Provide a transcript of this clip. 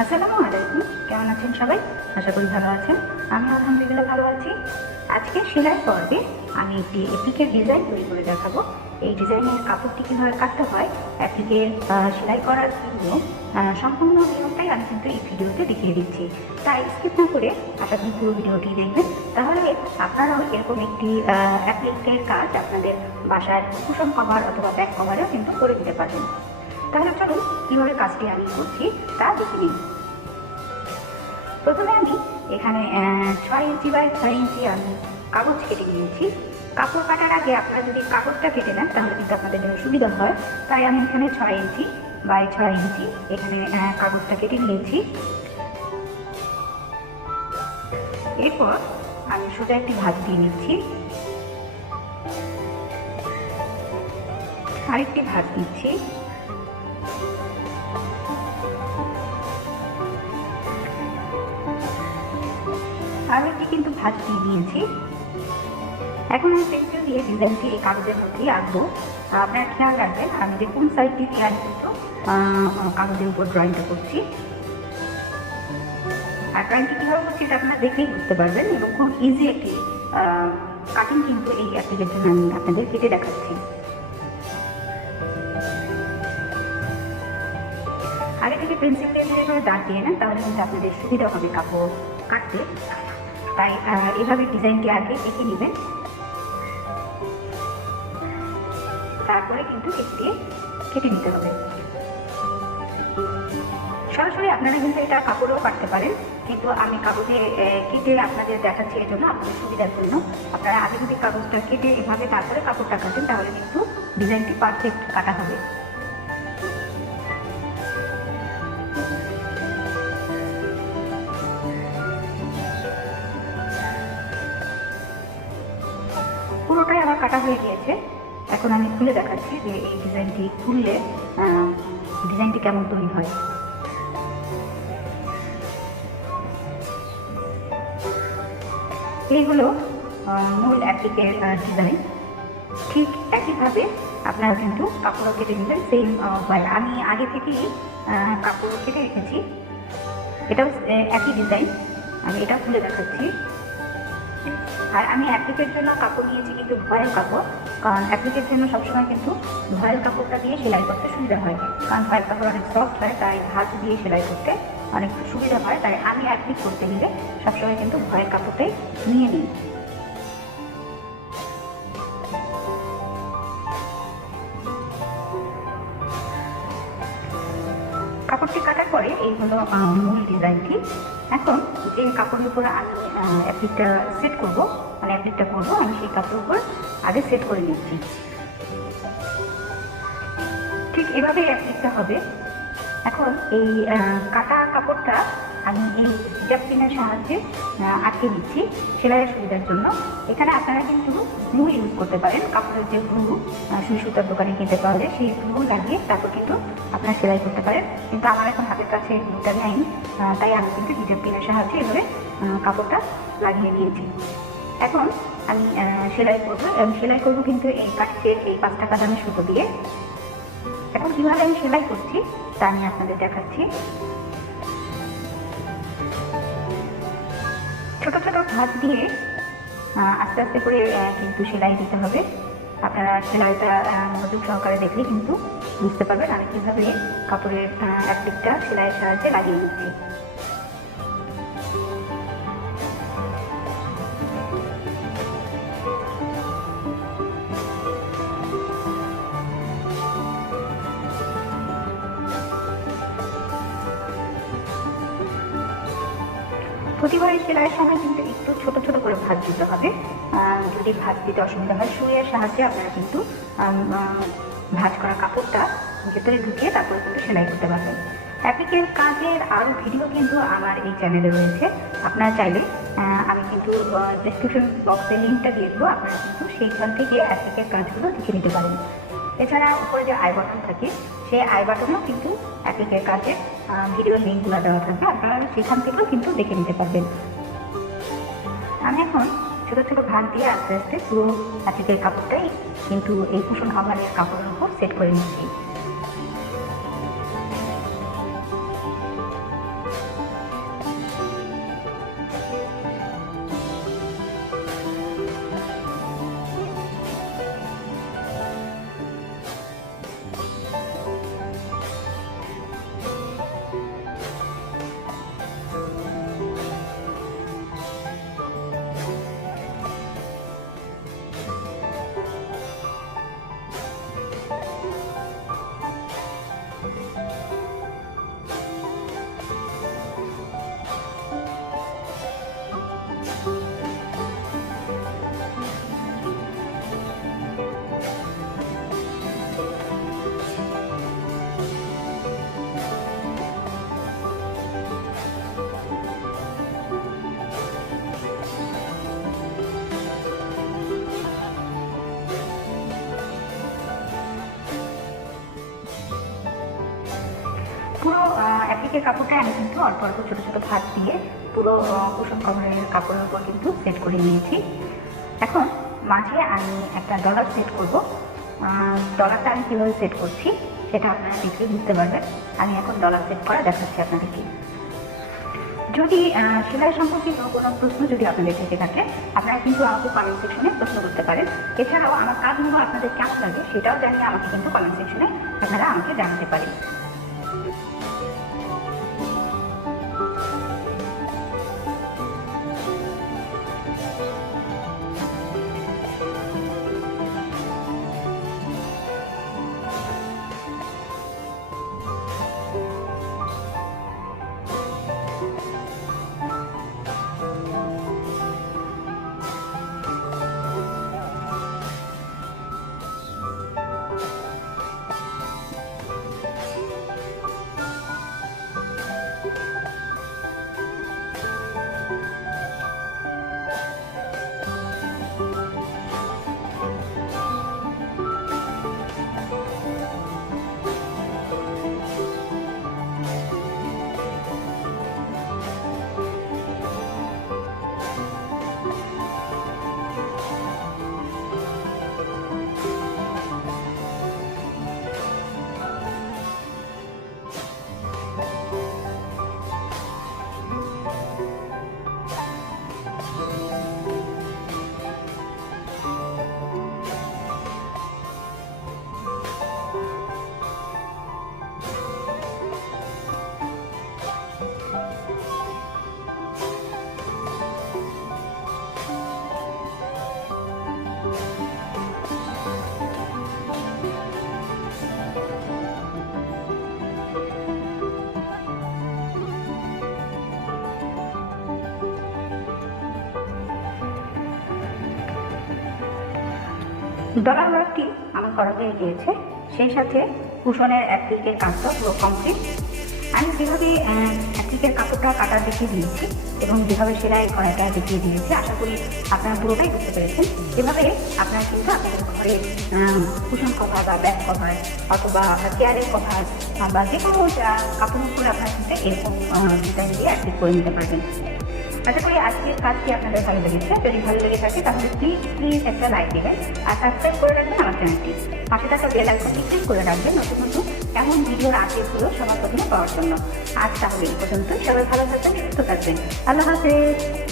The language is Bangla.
আসসালামু আলাইকুম, কেমন আছেন সবাই? আশা করি ভালো আছেন। আমি আলহামদুলিল্লাহ ভালো আছি। আজকে সেলাই পর্বে আমি একটি এপ্লিকের ডিজাইন তৈরি করে দেখাবো। এই ডিজাইনের কাপড়টি কীভাবে কাটতে হয়, এপ্লিকের সেলাই করার নিয়ম, সম্পূর্ণ নিয়মটাই আমি কিন্তু এই ভিডিওতে দেখিয়ে দিচ্ছি। তাই স্কিপ না করে আশা করি পুরো ভিডিওটি দেখবেন, তাহলে আপনারাও এরকম একটি অ্যাপ্লিকের কাজ আপনাদের বাসায় কুশন কভার অথবা ব্যাক কভারেও কিন্তু করে দিতে পারবেন। তাহলে চলুন কীভাবে কাজটি আমি করছি তা দেখে নিন। প্রথমে আমি এখানে 6 ইঞ্চি বাই 6 ইঞ্চি আমি কাগজ কেটে নিয়েছি। কাপড় কাটার আগে আপনারা যদি কাগজটা কেটে নেন তাহলে কিন্তু আপনাদের জন্য সুবিধা হয়। তাই আমি এখানে 6 ইঞ্চি বাই 6 ইঞ্চি এখানে কাগজটা কেটে নিয়েছি। এরপর আমি সোজা একটি ভাঁজ দিয়ে নিচ্ছি, আরেকটি ভাঁজ দিচ্ছি, আরও একটি কিন্তু ভাঁজ দিয়ে দিয়েছি। এখন আমি পেন্সিল দিয়ে ডিজাইনটি এই কাগজের মধ্যেই আঁকবো। আপনারা খেয়াল রাখবেন আমি যে কোন সাইডটি দিয়ে আমি কিন্তু কাগজের উপর ড্রয়িংটা করছি। আর ড্রয়িংটি কীভাবে করছি এটা আপনারা দেখেই বুঝতে পারবেন, এবং খুব ইজি একটি কাটিং কিন্তু এই অ্যাপ্লিকের জন্য আমি আপনাদের কেটে দেখাচ্ছি। আগে থেকে পেন্সিল দিয়ে যেভাবে দাগ দিয়ে নেন তাহলে কিন্তু আপনাদের সুবিধা হবে কাপড় কাটতে। তাই এভাবে ডিজাইনটি আগে এঁকে নেবেন, তারপরে কিন্তু কেটে নিতে হবে। সরাসরি আপনারা কিন্তু এটা কাপড়েও কাটতে পারেন, কিন্তু আমি কাগজে কেটে আপনাদের দেখাচ্ছি এই জন্য আপনাদের সুবিধার জন্য। আপনারা আগে যদি কাগজটা কেটে এভাবে তারপরে কাপড়টা কাটেন তাহলে কিন্তু ডিজাইনটি পারফেক্ট কাটা হবে। পুরোটাই আমার কাটা হয়ে গিয়েছে। এখন আমি খুলে দেখাচ্ছি যে এই ডিজাইনটি খুললে ডিজাইনটি কেমন তৈরি হয়। এই হলো মূল অ্যাপ্লিকের ডিজাইন। ঠিক একইভাবে আপনারা কিন্তু কাপড়ও কেটে নেবেন সেম উপায়। আমি আগে থেকেই কাপড়ও কেটে রেখেছি, এটাও একই ডিজাইন। আমি এটা খুলে দেখাচ্ছি। আর আমি অ্যাপ্লিকের জন্য কাপড় নিয়েছি কিন্তু ভয়েল কাপড়, কারণ অ্যাপ্লিকের জন্য সবসময় কিন্তু ভয়েল কাপড়টা দিয়ে সেলাই করতে সুবিধা হয়, কারণ ভয়েল কাপড় অনেক সফট হয়, তাই হাত দিয়ে সেলাই করতে অনেক সুবিধা হয়। তাই আমি অ্যাপ্লিক করতে গেলে সবসময় কিন্তু ভয়েল কাপড়টাই নিয়ে নিই। কাপড়টি কাটার পরে এই হলো মূল ডিজাইনটি। এখন যে কাপড়ের উপর আমি অ্যাপ্লিকটা সেট করবো, মানে অ্যাপ্লিকটা করবো, আমি সেই কাপড়ের উপর আগে সেট করে নিচ্ছি। ঠিক এভাবে অ্যাপ্লিকটা হবে। এখন এই কাটা কাপড়টা আমি এই হিজাব পিনের সাহায্যে আটকে দিচ্ছি সেলাইয়ের সুবিধার জন্য। এখানে আপনারা কিন্তু গ্লু ইউজ করতে পারেন, কাপড়ের যে গ্লু সুই সুতার দোকানে কিনতে পাওয়া যায় সেই গ্লু লাগিয়ে তারপর কিন্তু আপনারা সেলাই করতে পারেন। কিন্তু আমার এখন হাতের কাছে গ্লুটা নেই, তাই আমি কিন্তু হিজাব পিনের সাহায্যে এভাবে কাপড়টা লাগিয়ে নিয়েছি। এখন আমি সেলাই করবো কিন্তু এই কাঠের এই 5 টাকা দামের সুতো দিয়ে। এখন কীভাবে আমি সেলাই করছি তা আমি আপনাদের দেখাচ্ছি। ছোট ছোট ভাঁজ দিয়ে আস্তে আস্তে করে কিন্তু সেলাই দিতে হবে। আপনারা সেলাইটা মনোযোগ সহকারে দেখলে কিন্তু বুঝতে পারবেন আমি কীভাবে কাপড়ের অ্যাপ্লিকটা সেলাইয়ের সাহায্যে লাগিয়ে নিচ্ছি। প্রতিবারের সেলাইয়ের সময় কিন্তু একটু ছোট ছোট করে ভাঁজ দিতে হবে। যদি ভাঁজ দিতে অসুবিধা হয় সুইয়ের সাহায্যে আপনারা কিন্তু ভাঁজ করা কাপড়টা ভেতরে ঢুকিয়ে তারপরে কিন্তু সেলাই করতে পারবেন। অ্যাপ্লিকের কাজের আরও ভিডিও কিন্তু আমার এই চ্যানেলে রয়েছে, আপনারা চাইলে আমি কিন্তু ডেসক্রিপশন বক্সে লিঙ্কটা দিয়ে দেবো, আপনারা কিন্তু সেইখান থেকে অ্যাপ্লিকের কাজগুলো দেখে নিতে পারেন। এছাড়া উপরে যে আই বাটন থাকে সেই আই বাটনেও কিন্তু অ্যাপ্লিকের কাজের ভিডিও লিঙ্কগুলো দেওয়া থাকবে, আপনারা সেখান থেকেও কিন্তু দেখে নিতে পারবেন। আমি এখন ছোটো ছোটো ভাঁজ দিয়ে আস্তে আস্তে পুরো অ্যাপ্লিকের কাপড়টাই কিন্তু এই কুশন কভারের কাপড়ের উপর সেট করে নিচ্ছি। আজকের কাপড়টা আমি কিন্তু অল্প অল্প ছোটো ছোটো ভাঁজ দিয়ে পুরো কুশন কভারের কাপড়ের উপর কিন্তু সেট করে নিয়েছি। এখন মাঝে আমি একটা ডলার সেট করব। ডলারটা আমি কীভাবে সেট করছি সেটা আপনারা দেখলে বুঝতে পারবেন। আমি এখন ডলার সেট করা দেখাচ্ছি আপনাদেরকে। যদি সেলাই সম্পর্কিত কোনো প্রশ্ন যদি আপনাদের থেকে থাকে, আপনারা কিন্তু আমাকে কমেন্ট সেকশনে প্রশ্ন করতে পারেন। এছাড়াও আমার কাজগুলো আপনাদের কেমন লাগে সেটাও জানিয়ে আমাকে কিন্তু কমেন্ট সেকশনে আপনারা আমাকে জানাতে পারেন। ডলার ওয়ার্কটি আমার করা হয়ে গিয়েছে, সেই সাথে কুশনের অ্যাপ্লিকের কাজটা পুরো কমপ্লিট। আমি যেভাবে অ্যাপ্লিকের কাপড়টা কাটা দেখিয়ে দিয়েছি এবং যেভাবে সেলাই করাটা দেখিয়ে দিয়েছি, আশা করি আপনারা পুরোটাই বুঝতে পেরেছেন। এভাবে আপনারা কিন্তু আপনাদের ঘরে কুশন কভার বা ব্যাক কভার অথবা চেয়ারের কভার বা যে কোনো কাপড়ের উপরে আপনারা কিন্তু এরকম ডিজাইন দিয়ে অ্যাপ্লিক করে নিতে পারবেন। আশা করি আজকের কাজটি আপনাদের ভালো লেগেছে। যদি ভালো লেগে থাকে তাহলে প্লিজ একটা লাইক দেবেন আর সাবস্ক্রাইব করে রাখবেন আমার চ্যানেলটি। পাশে থাকা বেল আইকনটি ক্লিক করে রাখবেন নতুন নতুন এমন ভিডিওর আপডেটগুলো সবার প্রথমে পাওয়ার জন্য। আজ তাহলে এই পর্যন্ত, সবাই ভালো থাকবেন, সুস্থ থাকবেন। আল্লাহ হাফেজ।